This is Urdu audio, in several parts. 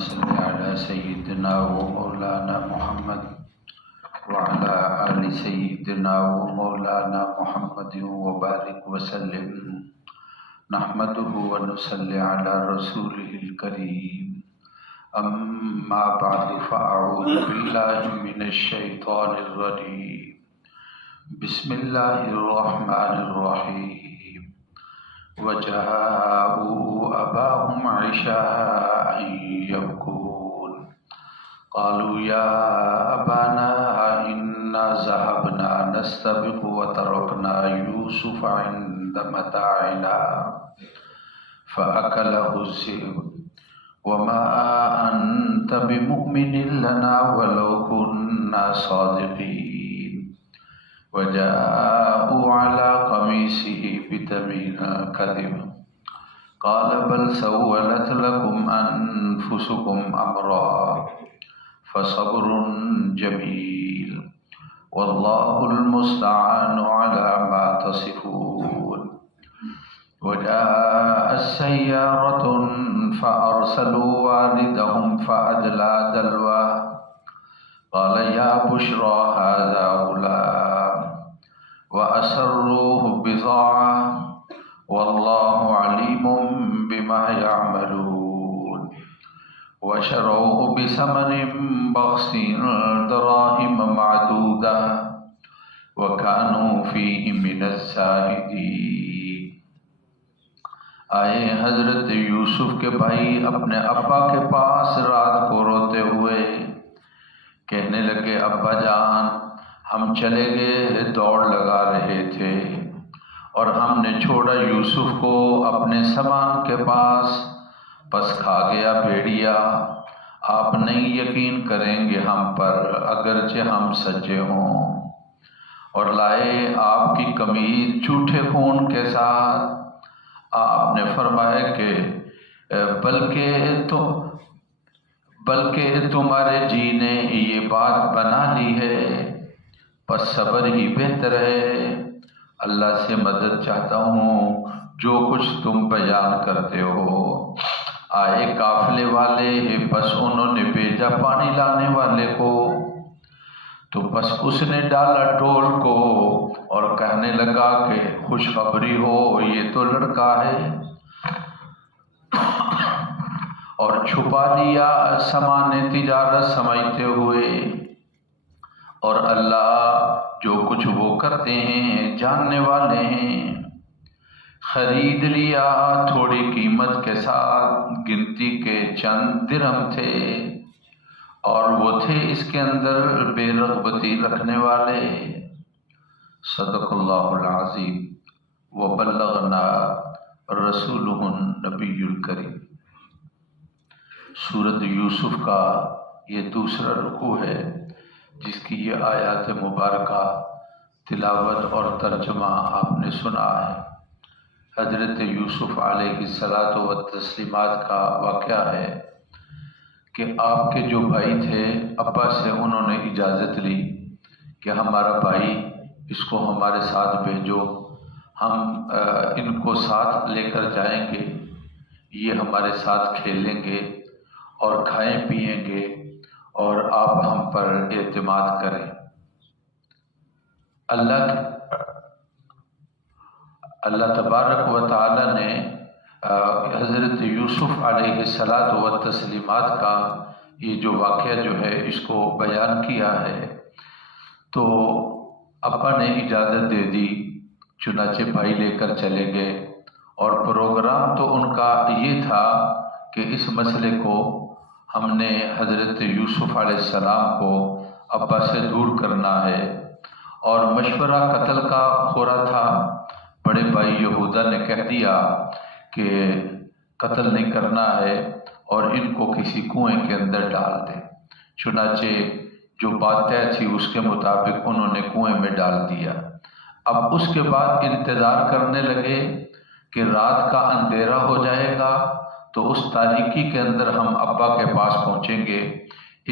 صل على سيدنا ومولانا محمد وعلى آل سيدنا ومولانا محمد وبارك وسلم نحمده ونصلي على رسوله الكريم أما بعد فأعوذ بالله من الشيطان الرجيم بسم الله الرحمن الرحيم وجاءوا أباهم عشاء يبكون قالوا يا أبانا إنا ذهبنا نستبق وتركنا يوسف عند متاعنا فأكله الذئب وما أنت بمؤمن لنا ولو كنا صادقين وجاءوا على قميصه بدم كذب قال بل سولت لكم أنفسكم أمرا فصبر جميل والله المستعان على ما تصفون وجاءت سيارة فأرسلوا والدهم فأدلى دلوه قال يا بشرى هذا غلام وأسروه بضاعة والله عليم بما يعملون وشروه بثمن بخس دراهم معدودة وكانوا فيه من الزاهدين۔ آئے حضرت یوسف کے بھائی اپنے ابا کے پاس رات کو روتے ہوئے کہنے لگے ابا جان ہم چلے گئے دوڑ لگا رہے تھے اور ہم نے چھوڑا یوسف کو اپنے سامان کے پاس، پس کھا گیا بھیڑیا۔ آپ نہیں یقین کریں گے ہم پر اگرچہ ہم سچے ہوں، اور لائے آپ کی قمیض جھوٹے خون کے ساتھ۔ آپ نے فرمایا کہ بلکہ تمہارے جی نے یہ بات بنا لی ہے، پس صبر ہی بہتر ہے۔ اللہ سے مدد چاہتا ہوں جو کچھ تم بیان کرتے ہو۔ آئے قافلے والے، پس انہوں نے بھیجا پانی لانے والے کو، تو پس اس نے ڈالا ڈول کو اور کہنے لگا کہ خوشخبری ہو، یہ تو لڑکا ہے، اور چھپا دیا سامان تجارت سمجھتے ہوئے، اور اللہ جو کچھ وہ کرتے ہیں جاننے والے ہیں۔ خرید لیا تھوڑی قیمت کے ساتھ، گنتی کے چند درہم تھے، اور وہ تھے اس کے اندر بے رغبتی رکھنے والے۔ صدق اللہ العظیم وبلغنا رسولہ النبی الکریم۔ سورۃ یوسف کا یہ دوسرا رکوع ہے جس کی یہ آیات مبارکہ تلاوت اور ترجمہ آپ نے سنا ہے۔ حضرت یوسف علیہ الصلاۃ والتسلیمات کا واقعہ ہے کہ آپ کے جو بھائی تھے ابا سے انہوں نے اجازت لی کہ ہمارا بھائی اس کو ہمارے ساتھ بھیجو، ہم ان کو ساتھ لے کر جائیں گے، یہ ہمارے ساتھ کھیلیں گے اور کھائیں پئیں گے، اور آپ ہم پر اعتماد کریں۔ اللہ تبارک و تعالی نے حضرت یوسف علیہ الصلاۃ والتسلیمات کا یہ جو واقعہ جو ہے اس کو بیان کیا ہے، تو ابا نے اجازت دے دی، چنانچہ بھائی لے کر چلے گئے، اور پروگرام تو ان کا یہ تھا کہ اس مسئلے کو ہم نے حضرت یوسف علیہ السلام کو ابا سے دور کرنا ہے، اور مشورہ قتل کا ہو رہا تھا۔ بڑے بھائی یہودا نے کہہ دیا کہ قتل نہیں کرنا ہے اور ان کو کسی کنویں کے اندر ڈال دیں، چنانچہ جو بات طے تھی اس کے مطابق انہوں نے کنویں میں ڈال دیا۔ اب اس کے بعد انتظار کرنے لگے کہ رات کا اندھیرا ہو جائے گا تو اس تاریکی کے اندر ہم ابا کے پاس پہنچیں گے،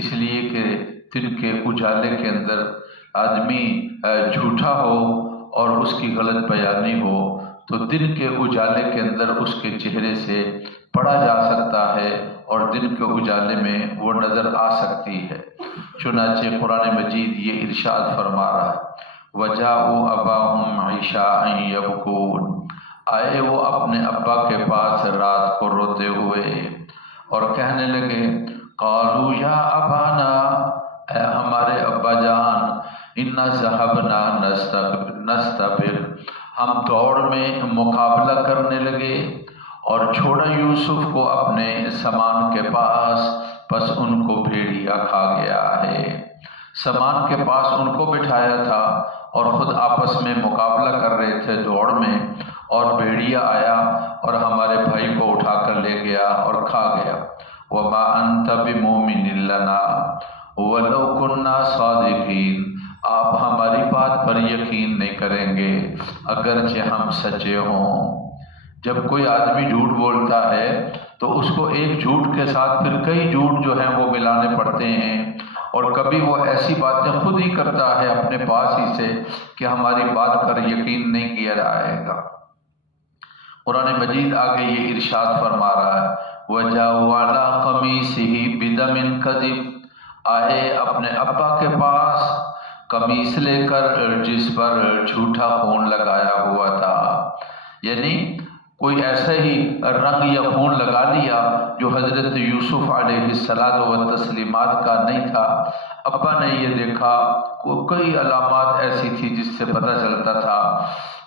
اس لیے کہ دن کے اجالے کے اندر آدمی جھوٹا ہو اور اس کی غلط بیانی ہو تو دن کے اجالے کے اندر اس کے چہرے سے پڑھا جا سکتا ہے اور دن کے اجالے میں وہ نظر آ سکتی ہے۔ چنانچہ قرآن مجید یہ ارشاد فرما رہا ہے وَجَاءُوا أَبَاهُمْ عِشَاءً يَبْكُونَ، آئے وہ اپنے ابا کے پاس رات کو روتے ہوئے اور کہنے لگے قالوا یا ابانا، اے ہمارے ابا جان، انا ذهبنا نستبق، ہم دوڑ میں مقابلہ کرنے لگے اور چھوڑا یوسف کو اپنے سامان کے پاس، پس ان کو بھیڑیا کھا گیا ہے۔ سامان کے پاس ان کو بٹھایا تھا اور خود آپس میں مقابلہ کر رہے تھے دوڑ میں، اور بھیڑیا آیا اور ہمارے بھائی کو اٹھا کر لے گیا اور کھا گیا۔ وَمَا أَنْتَ بِمُؤْمِنٍ لَنَا وَلَوْ كُنَّا صَادِقِينَ، آپ ہماری بات پر یقین نہیں کریں گے اگرچہ ہم سچے ہوں۔ جب کوئی آدمی جھوٹ بولتا ہے تو اس کو ایک جھوٹ کے ساتھ پھر کئی جھوٹ جو ہیں وہ ملانے پڑتے ہیں، اور کبھی وہ ایسی باتیں خود ہی کرتا ہے اپنے پاس ہی سے کہ ہماری بات پر یقین نہیں کیا جائے گا۔ قرآن مجید آگے یہ ارشاد فرما رہا ہے وَجَاءُوا عَلَىٰ قَمِيصِهِ بِدَمٍ كَذِبٍ، آئے اپنے ابا کے پاس قمیص لے کر جس پر جھوٹا خون لگایا ہوا تھا، یعنی کوئی ایسا ہی رنگ یا خون لگا لیا جو حضرت یوسف علیہ الصلاۃ والتسلیمات کا نہیں تھا۔ ابا نے یہ دیکھا، کئی علامات ایسی تھی جس سے پتہ چلتا تھا،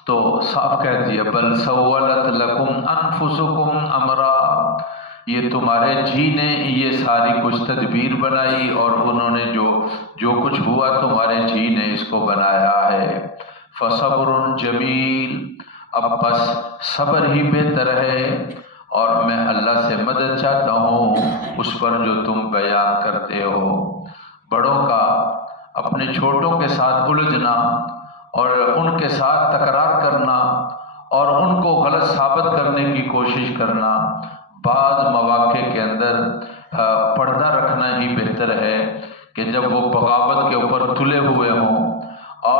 تو صاف کہہ دیا بل سولت لکم انفسکم امرا، یہ تمہارے جی نے یہ ساری کچھ تدبیر بنائی اور انہوں نے جو کچھ ہوا تمہارے جی نے اس کو بنایا ہے۔ فصبر جمیل، اب بس صبر ہی بہتر ہے، اور میں اللہ سے مدد چاہتا ہوں اس پر جو تم بیان کرتے ہو۔ بڑوں کا اپنے چھوٹوں کے ساتھ الجھنا اور ان کے ساتھ تکرار کرنا اور ان کو غلط ثابت کرنے کی کوشش کرنا، بعض مواقع کے اندر پردہ رکھنا ہی بہتر ہے کہ جب وہ بغاوت کے اوپر تلے ہوئے ہوں